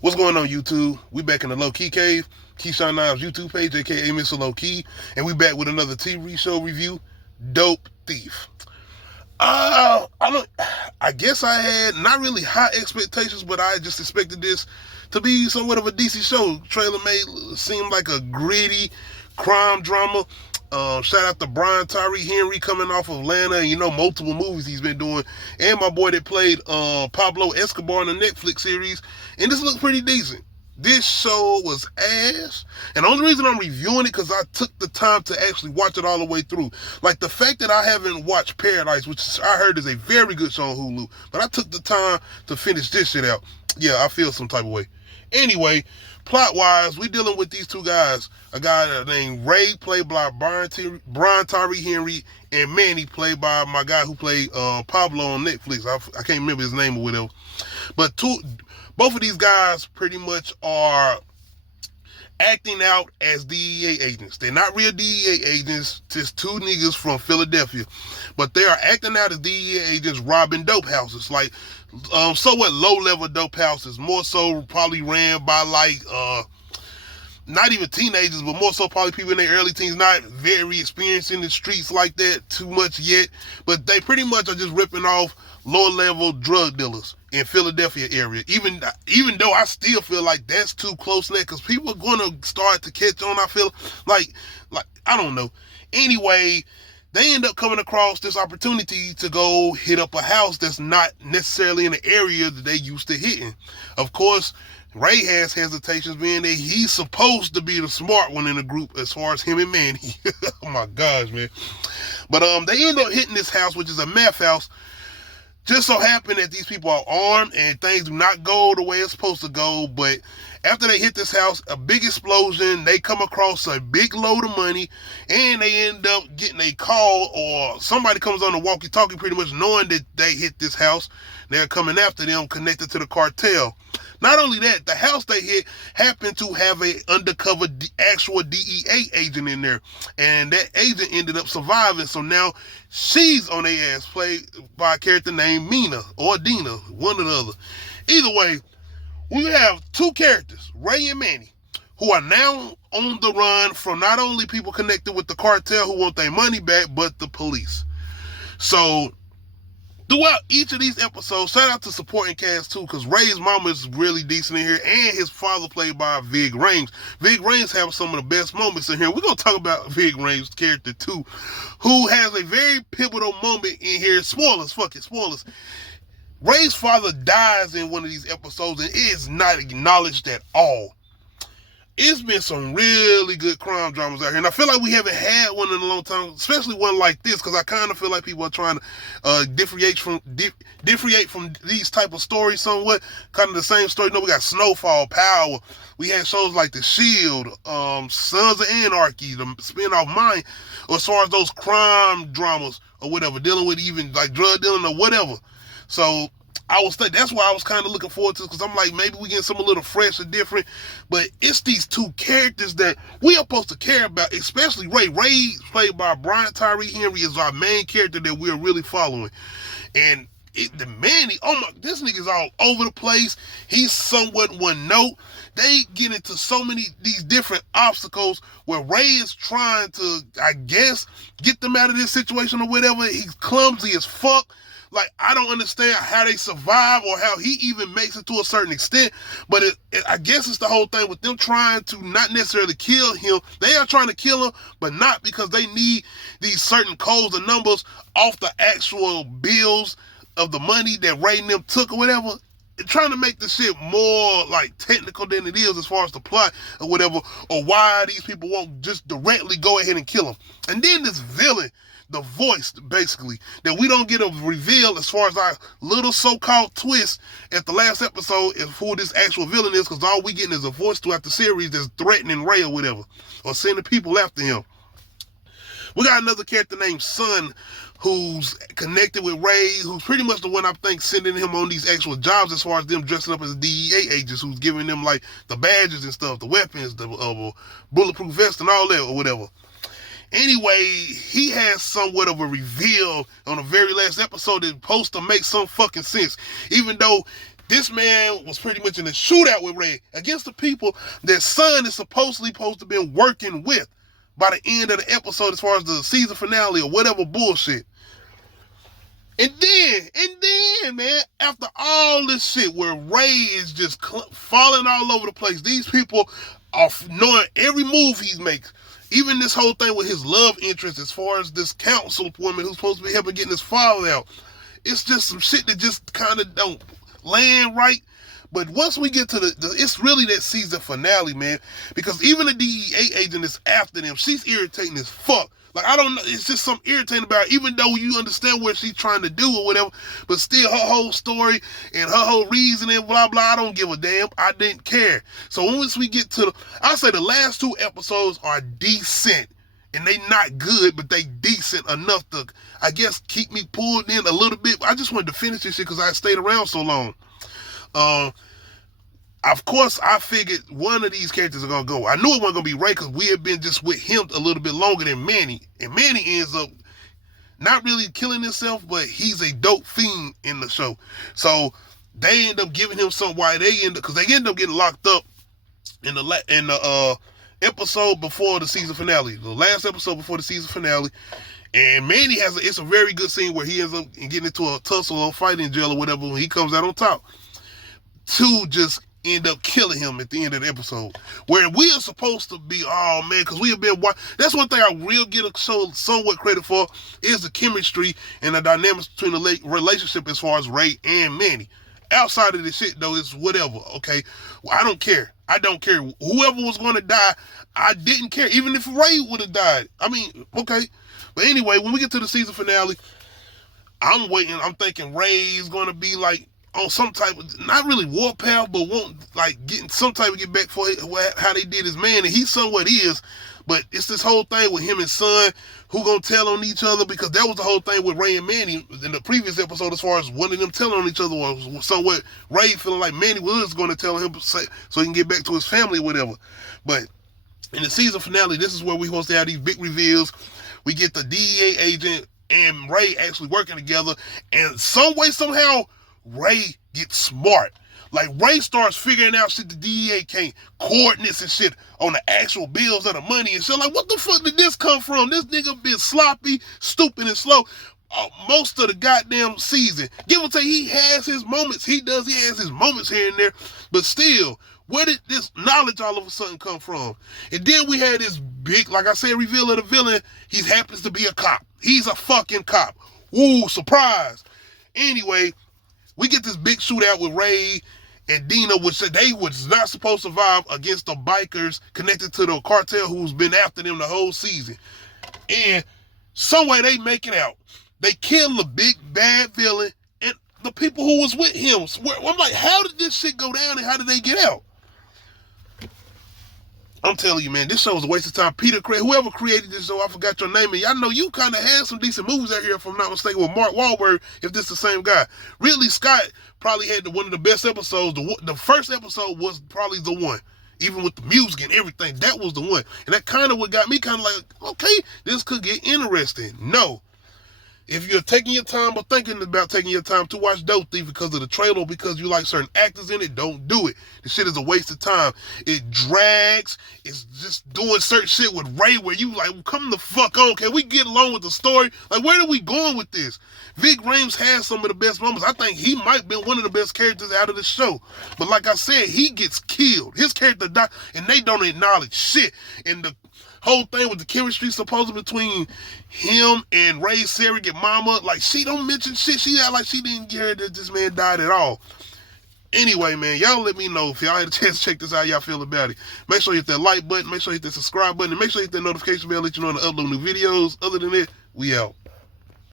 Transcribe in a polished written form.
What's going on, YouTube? We back in the Low Key Cave, Keyshawn Knobs YouTube page, aka Mr. Low Key, and we back with another TV show review, Dope Thief. I don't. I guess I had not really high expectations, but I just expected this to be somewhat of a decent show. Trailer made seem like a gritty crime drama. Shout out to Brian Tyree Henry coming off of Atlanta, and multiple movies he's been doing, and my boy that played Pablo Escobar in the Netflix series, and this looks pretty decent. This show was ass, and the only reason I'm reviewing it because I took the time to actually watch it all the way through. Like the fact that I haven't watched Paradise, which I heard is a very good show on Hulu, but I took the time to finish this shit out. Yeah, I feel some type of way. Anyway, plot wise, we dealing with these two guys. A guy named Ray, played by Brian Tyree Henry, and Manny, played by my guy who played Pablo on Netflix. I can't remember his name or whatever. But both of these guys pretty much are acting out as DEA agents. They're not real DEA agents, just two niggas from Philadelphia. But they are acting out as DEA agents robbing dope houses. Like, somewhat low-level dope houses. More so probably ran by, not even teenagers, but more so probably people in their early teens, not very experienced in the streets like that too much yet. But they pretty much are just ripping off low-level drug dealers in Philadelphia area. Even though I still feel like that's too close net, because people are going to start to catch on. I feel like I don't know. Anyway, they end up coming across this opportunity to go hit up a house that's not necessarily in the area that they used to hitting. Of course, Ray has hesitations, being that he's supposed to be the smart one in the group as far as him and Manny. Oh my gosh, man. But they end up hitting this house, which is a meth house. Just so happened that these people are armed and things do not go the way it's supposed to go. But after they hit this house, a big explosion, they come across a big load of money, and they end up getting a call, or somebody comes on the walkie-talkie pretty much knowing that they hit this house. They're coming after them, connected to the cartel. Not only that, the house they hit happened to have an undercover actual DEA agent in there. And that agent ended up surviving. So now she's on their ass, played by a character named Mina or Dina, one or the other. Either way, we have two characters, Ray and Manny, who are now on the run from not only people connected with the cartel who want their money back, but the police. So throughout each of these episodes, shout out to supporting cast too, because Ray's mama is really decent in here, and his father played by Vig Rhames. Vig Rhames has some of the best moments in here. We're going to talk about Vig Rhames' character too, who has a very pivotal moment in here. Spoilers, fuck it, spoilers. Ray's father dies in one of these episodes, and it is not acknowledged at all. It's been some really good crime dramas out here, and I feel like we haven't had one in a long time, especially one like this, because I kind of feel like people are trying to differentiate from these type of stories somewhat. Kind of the same story. We got Snowfall, Power. We had shows like The Shield, Sons of Anarchy, the spin-off Mine, or as far as those crime dramas or whatever, dealing with even like drug dealing or whatever. So that's why I was kind of looking forward to it, because I'm like, maybe we get something a little fresh or different. But it's these two characters that we are supposed to care about, especially Ray. Ray, played by Brian Tyree Henry, is our main character that we're really following. And the Manny, this nigga's all over the place. He's somewhat one note. They get into so many these different obstacles where Ray is trying to, I guess, get them out of this situation or whatever. He's clumsy as fuck. Like, I don't understand how they survive or how he even makes it to a certain extent. But I guess it's the whole thing with them trying to not necessarily kill him. They are trying to kill him, but not because they need these certain codes and numbers off the actual bills of the money that Ray and them took or whatever. Trying to make this shit more like technical than it is as far as the plot or whatever, or why these people won't just directly go ahead and kill him. And then this villain, the voice, basically, that we don't get a reveal as far as our little so-called twist at the last episode is who this actual villain is, because all we getting is a voice throughout the series that's threatening Ray or whatever, or sending people after him. We got another character named Sun, who's connected with Ray, who's pretty much the one I think sending him on these actual jobs as far as them dressing up as DEA agents, who's giving them like the badges and stuff, the weapons, the bulletproof vest and all that or whatever. Anyway, he has somewhat of a reveal on the very last episode that's supposed to make some fucking sense. Even though This man was pretty much in a shootout with Ray against the people that Sun is supposed to be working with by the end of the episode, as far as the season finale or whatever bullshit. And then, man, after all this shit where Ray is just falling all over the place, these people are knowing every move he makes. Even this whole thing with his love interest, as far as this council woman who's supposed to be helping getting his father out. It's just some shit that just kind of don't land right. But once we get to it's really that season finale, man. Because even the DEA agent is after them. She's irritating as fuck. Like, I don't know, it's just something irritating about her, even though you understand what she's trying to do or whatever, but still her whole story and her whole reasoning, blah, blah, I don't give a damn. I didn't care. So once we get to I'll say the last 2 episodes are decent. And they not good, but they decent enough to, I guess, keep me pulled in a little bit. I just wanted to finish this shit because I stayed around so long. Of course, I figured one of these characters are going to go. I knew it wasn't going to be Ray because we had been just with him a little bit longer than Manny. And Manny ends up not really killing himself, but he's a dope fiend in the show. So they end up giving him something while because they end up getting locked up in the episode before the season finale. The last episode before the season finale. And Manny it's a very good scene where he ends up getting into a tussle or fight in jail or whatever when he comes out on top. 2 just end up killing him at the end of the episode. Where we are supposed to be, oh man, because we have been watching. That's one thing I will get a show somewhat credit for, is the chemistry and the dynamics between the relationship as far as Ray and Manny. Outside of this shit, though, it's whatever, okay? Well, I don't care. Whoever was going to die, I didn't care. Even if Ray would have died. I mean, okay. But anyway, when we get to the season finale, I'm waiting. I'm thinking Ray's going to be like on some type of, not really warpath, but won't like getting some type of get back for how they did his man. And he somewhat is. But it's this whole thing with him and Son, who gonna tell on each other, because that was the whole thing with Ray and Manny in the previous episode, as far as one of them telling on each other, or somewhat Ray feeling like Manny was gonna tell him so he can get back to his family or whatever. But in the season finale, this is where we supposed to have these big reveals. We get the DEA agent and Ray actually working together, and some way, somehow, Ray gets smart. Like, Ray starts figuring out shit the DEA can't, coordinates and shit on the actual bills of the money and shit. Like, what the fuck did this come from? This nigga been sloppy, stupid, and slow most of the goddamn season. Give or take, he has his moments. He has his moments here and there. But still, where did this knowledge all of a sudden come from? And then we had this big, like I said, reveal of the villain. He happens to be a cop. He's a fucking cop. Ooh, surprise. Anyway, we get this big shootout with Ray and Dina, which they was not supposed to survive against the bikers connected to the cartel who's been after them the whole season. And some way they make it out. They kill the big bad villain and the people who was with him. I'm like, how did this shit go down and how did they get out? I'm telling you, man, this show was a waste of time. Peter Craig, whoever created this show, I forgot your name, and y'all know you kind of had some decent movies out here, if I'm not mistaken, with Mark Wahlberg, if this is the same guy. Ridley Scott probably had one of the best episodes. The first episode was probably the one. Even with the music and everything, that was the one. And that kind of what got me kind of like, okay, this could get interesting. No. If you're taking your time or thinking about taking your time to watch Dope Thief because of the trailer or because you like certain actors in it, don't do it. This shit is a waste of time. It drags. It's just doing certain shit with Ray where you like, come the fuck on. Can we get along with the story? Like, where are we going with this? Ving Rhames has some of the best moments. I think he might be one of the best characters out of the show. But like I said, he gets killed. His character dies, and they don't acknowledge shit. And the whole thing with the chemistry supposedly between him and Ray's surrogate mama, like, she don't mention shit. She act like she didn't care that this man died at all. Anyway, man, y'all let me know if y'all had a chance to check this out, how y'all feel about it. Make sure you hit that like button, make sure you hit that subscribe button, and make sure you hit that notification bell, let you know when I upload new videos. Other than that, we out.